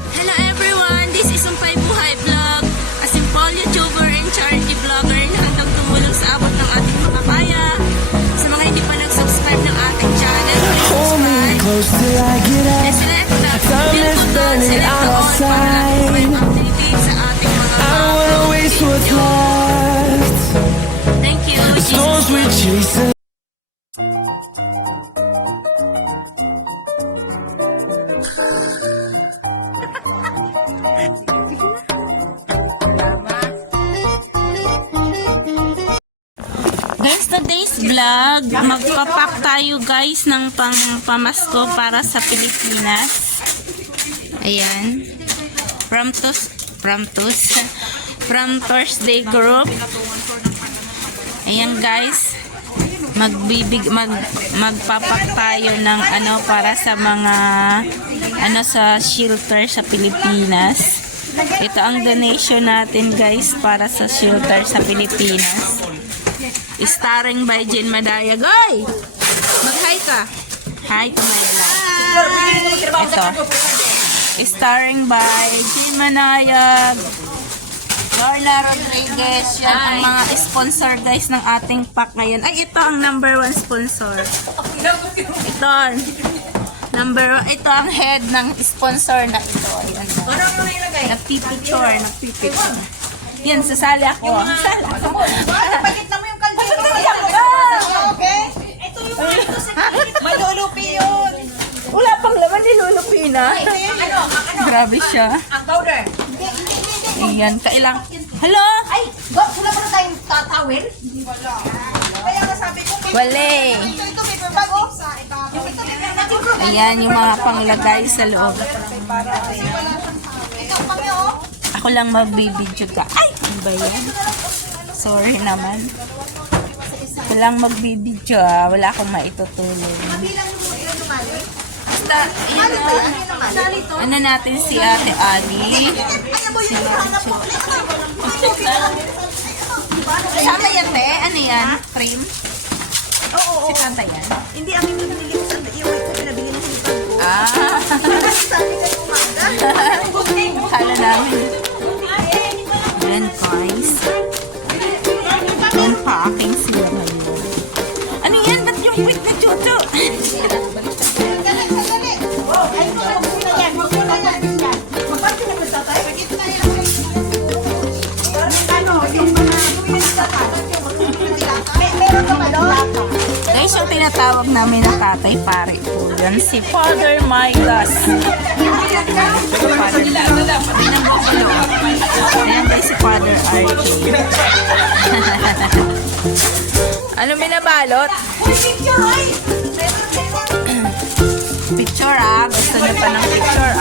Hello everyone, this is Sumpay Buhay Vlog, a simple YouTuber and charity vlogger na handang tumulong sa abot ng ating makakaya. Sa mga hindi pa nag-subscribe ng ating channel, please subscribe. Select the bell button, select the all para lagi kayo updated sa ating mga video. Thank you, Jesus. Guys, today's vlog, magpapak tayo guys ng pamasko para sa Pilipinas. Ayan. From Thursday Group. Ayan guys. Magpapak tayo ng para sa mga sa shelter sa Pilipinas. Ito ang donation natin guys para sa shelter sa Pilipinas. Starring by Jen Madayag. Oy! Mag-hi ka. Hi to my vlog. Ito. Starring by Jen Madayag, Lorna Rodriguez. Yan ang mga sponsor guys ng ating pack ngayon. Ay, ito ang number 1 sponsor. Ito. Ito ang head ng sponsor na ito. Ayan. Nagpipicture. Yan, sasali ako. Sasali ako. Malulupi yun. Wala pang laman, nilulupi na. Grabe siya. Ang powder. Ayan, kailang. Hello? Ay, wala ba na tayong tatawin? Wala. Kaya nasabi ko, Wale. ito may bago sa ibabaw. Ayan, yung mga panglagay sa loob. Ito, pangyo. Ako lang magbibidyo ka. Ay, ano ba yan? Sorry naman. Ako lang magbibidyo Wala akong maitutulong. Basta, ano natin si Ate Ali. Sama yan, te? Ano yan? Cream? Oo. Si Tanta yan? Hindi, ang pinabili ko sa iyo. Ito pinabili na sa ko. Sabi ka yung umaga. Kala namin. Ayan, guys. Ayan, packing sila ngayon. Ano yan? Ba't yung quick na chucho? Guys, yung tinatawag namin na tatay pare po yan, si Father Mygas. Ayan guys, si Father RJ. Ano minabalot? Picture gusto niyo pa ng picture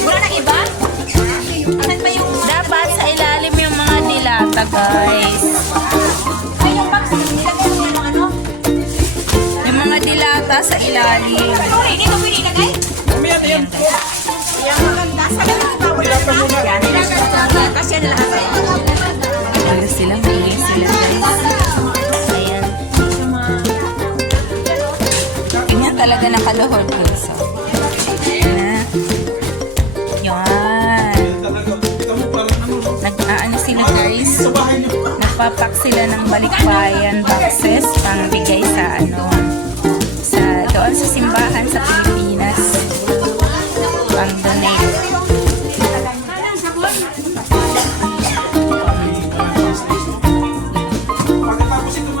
Wala na iba? Asan pa yung... Dapat sa ilalim yung mga nilata guys. Ay, yung box. Nilagay mo yung ano? Yung mga dilata sa ilalim. Hindi mo pinilagay? Ayan. Yung maganda. Sa ganun ba? Wala pa muna. Yan. Kasi yan lahat sa'yo. Ano sila? May sila guys. Ayan. Ganyan talaga nakaluhod guys. Ayan. Yan. Nag-aano sila guys. Nagpapak sila ng balikbayan boxes pang bigay sa doon sa simbahan sa Pilipinas. Pang donate.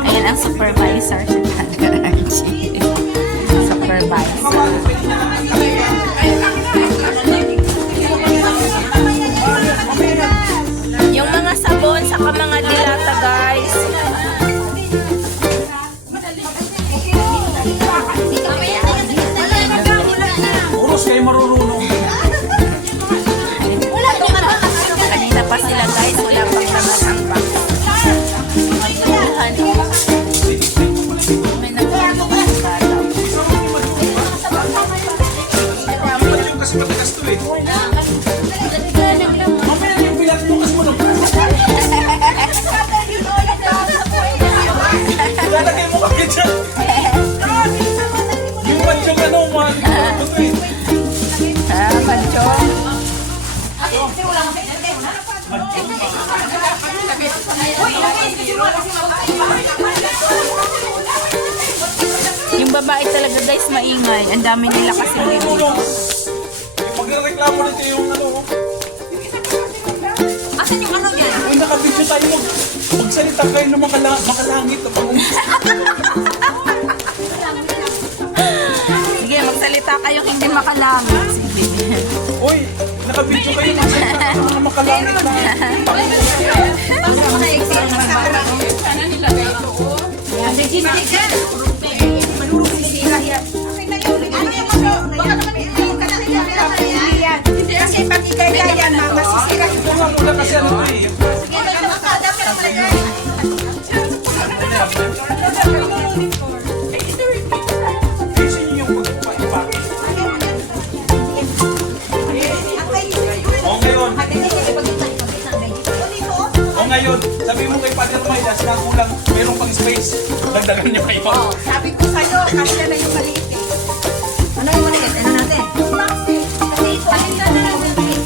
Ayan ang supervisor sa supervisor. Yung mga sabon sa mga dilata guys. Uros kayo marurunong. Kanina pa sila guys, wala pang naman ang box. May nagpapalong ang bata. Kasi matigas to eh. Mamaya yung bilat mo kasi mo Yung babae talaga guys maingay. Ang dami nila kasi dito. Pagreklamo nito yung ano. Asan yung ano dyan? Uy, nakabidyo tayo. Magsalita kayo ng makalangit. Sige, magsalita kayo hindi makalamit. Sige. Uy, nakabidyo kayo. Magsalita kayo ng mga makalangit na. Kasi pati kaya yan, masisira. Ito nga muna kasi ano eh. Ayusin niyo yung pagpapakit. O ngayon, sabi mo kay Father Midas na kulang, meron pang space. Dagdagan niyo kayo. Sabi ko sa'yo, kasi na yung maliit eh. Ano yung maliit? Ano natin? Kasi ito, ayun na lang yung maliit.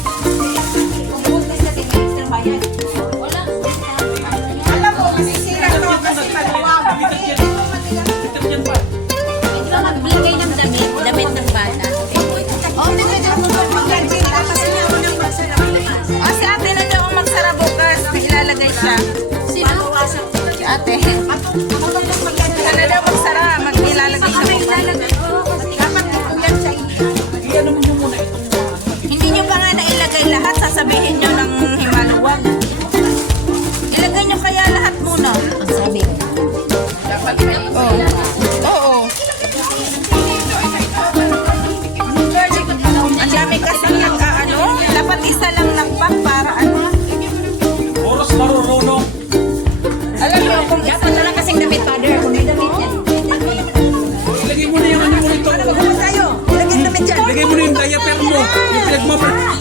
Kung bukas natin, may extra bayad. Alam mo, masisira to kasi maluwag. Detergent pa. Magbigay ng damit ng bata. Oh, nagdadaan mo ba yung sila? Kasi nga ako nang magsara. O si ate na daw ang magsara bukas. May ilalagay siya. Sino? Si ate. Siya na daw magsara. Mag-ilalagay siya bukas. Dapat ito yan sa iyo. Iyan naman yung muna itong Hindi nyo pa nga nailagay lahat. Sasabihin nyo ng himaluwag. Ilagay nyo kaya lahat muna. Sabi. Oo. Ang dami kasi nag-ano. Dapat isa lang ng pack para ano. oras marurunong. Alam nyo kung Dapat na lang kasing damit, father. Kung may damit yan. Ilagay mo na yung ano mo nito. Ano tayo? Lagyan namin dyan. Ilagay mo na yung diaper mo. Yung pinagmamahal.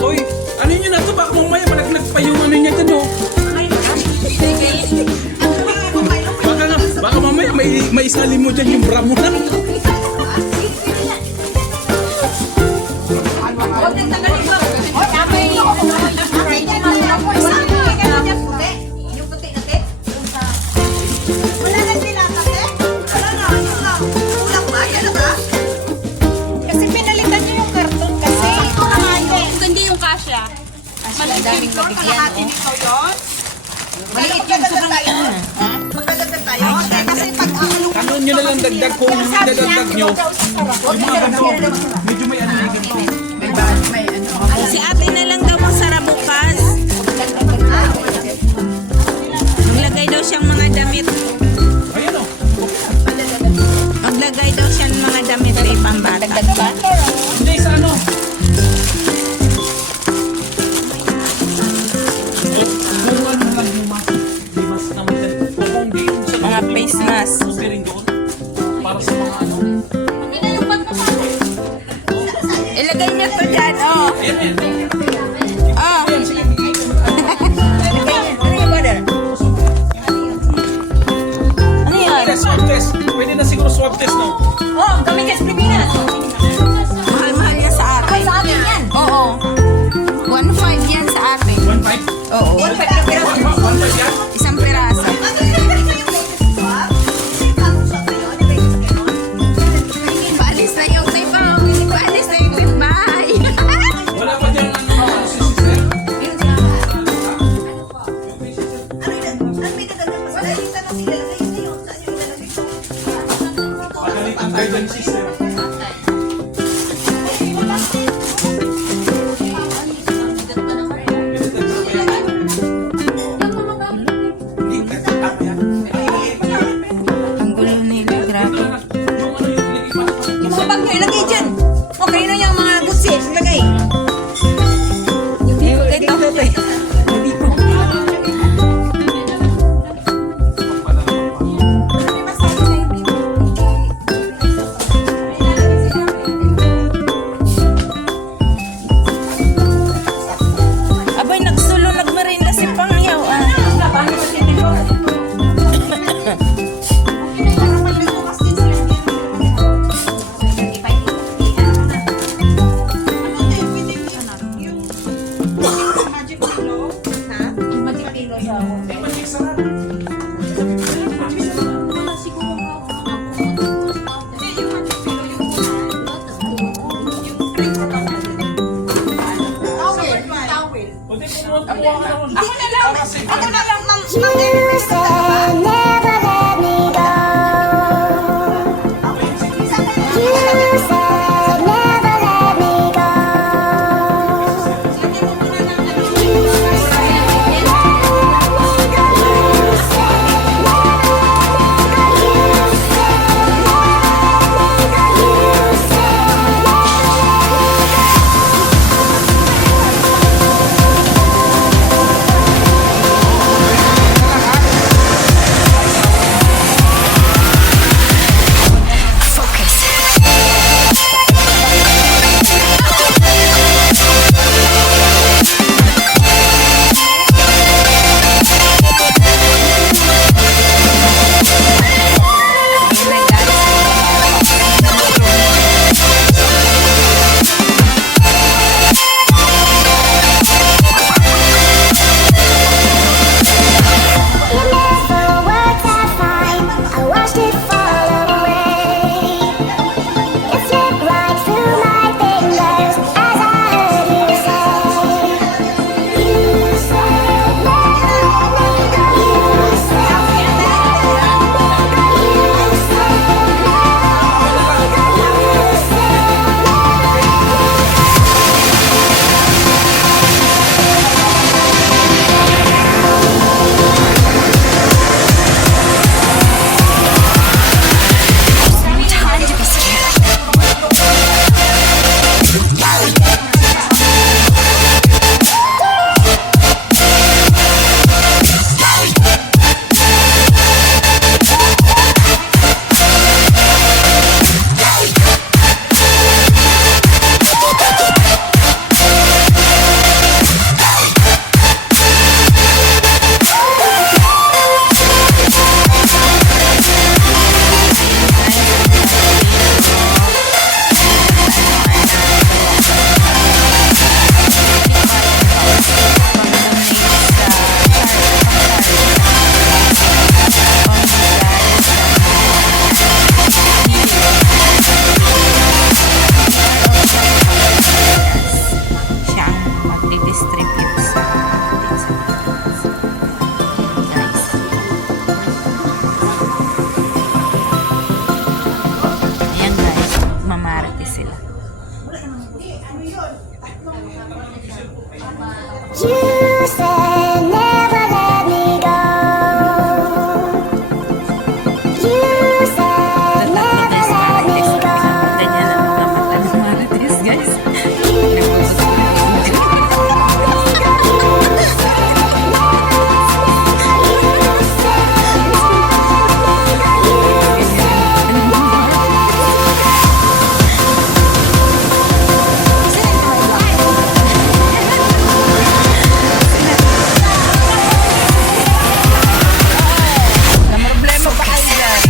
Uy, ano yun na to? Baka mamaya malaglag pa yung ano niya dyan, oh. Baka mamaya may isali mo dyan yung bra mo na. Kasi pinalitan niyo yung karton kasi. Ito naman eh. Kung hindi yung kasya. Maliit yung karton, kalahati nito yun. Maliit yun. Magdadagdag tayo. Kasi pag Ano nyo na lang dagdag kung dadagdag nyo. Yung mga ganito, medyo may ano yung ganito. si ate na lang daw magsara bukas. Maglagay daw siyang mga damit. Ayan, oh. Maglagay daw siya ng mga damit kay pambata. Hindi, sa ano? Kung ano lang yung mask. Di mas naman din. Kung di yung sa Mga face mask. gusto rin doon. Para sa mga ano. Ilagay niyo to dyan, oh. Ayan, ayan. Oh. Ano yan? Test, swab test. Pwede na siguro swab test, no? Oh, kami kasi Pilipinas. Mahal-mahal yan sa atin. Sa atin yan. Oo. 1.5 yan sa atin. 1.5? Oo. 1.5 yan? Isang piraso. Paalis na yung tipaw. Paalis na yung timbay. Wala pa dyan ano si sister? Pagalitan tayo dyan, sister. Ang gulo nila, grabe. Yung mga bag nyo, ilagay dyan. Okay na yung mga good sales, ilagay. Ito. You said never let me go. You said never let me go. Ganyan lang naman ang Marites, guys. Problema pa kayo dyan.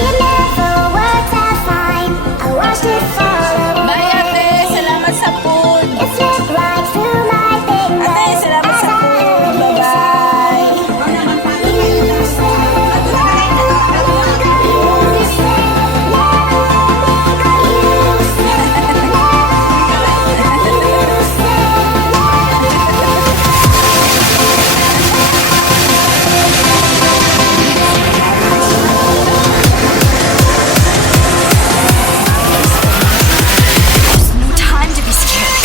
It never worked out fine. I watched it fall away. Bye, ate. Salamat sa food. It slipped right through my fingers. Ate, salamat sa food. Bye-bye. Time to be scared.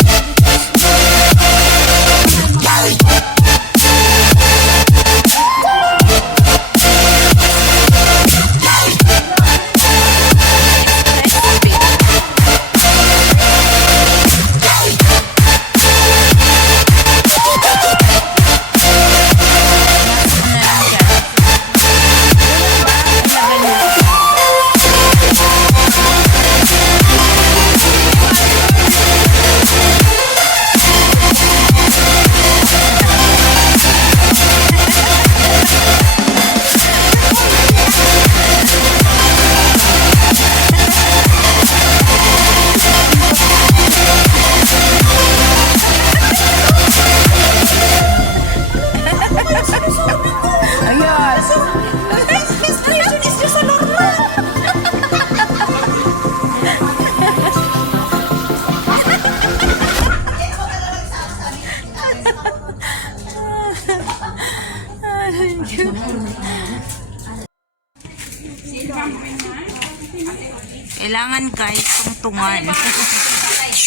Kailangan guys, tungtungan.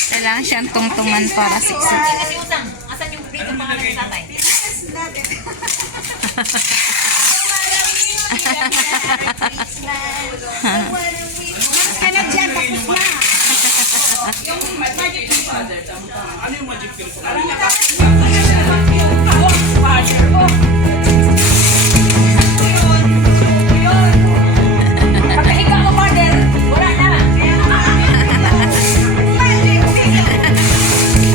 Kailangan siyang tungtungan para siksik. Asan yung dito mga tatay? Ka na dyan, tapos na. Ano yung magic pill? Pagkahiga mo, partner, wala na.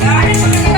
Ano sa mga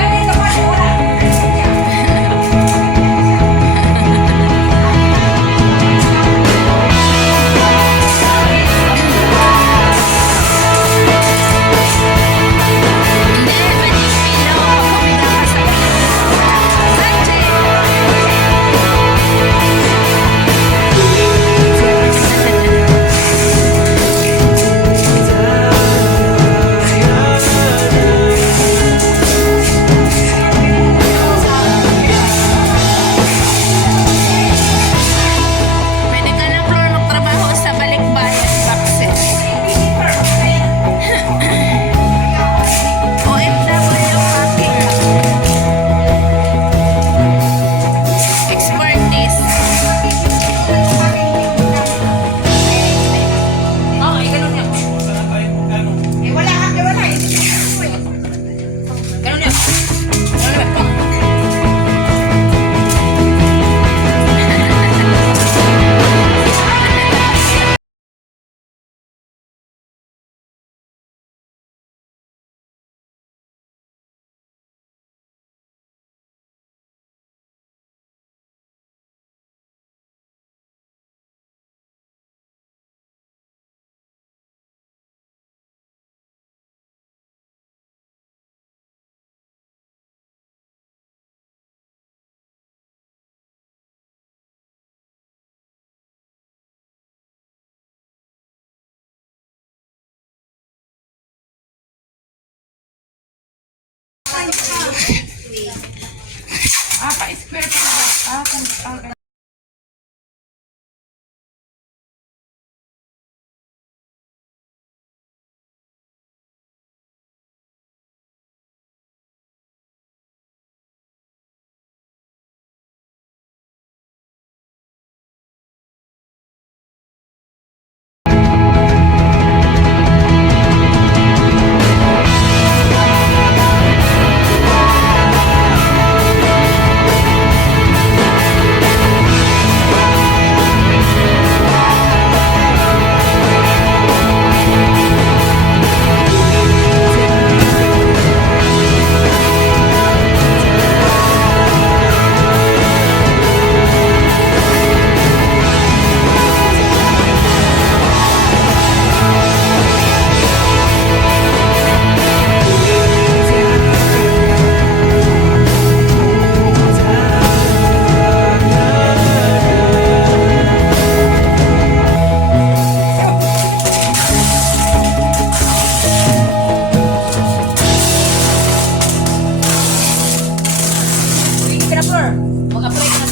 Pinapur. Mag-apply ka na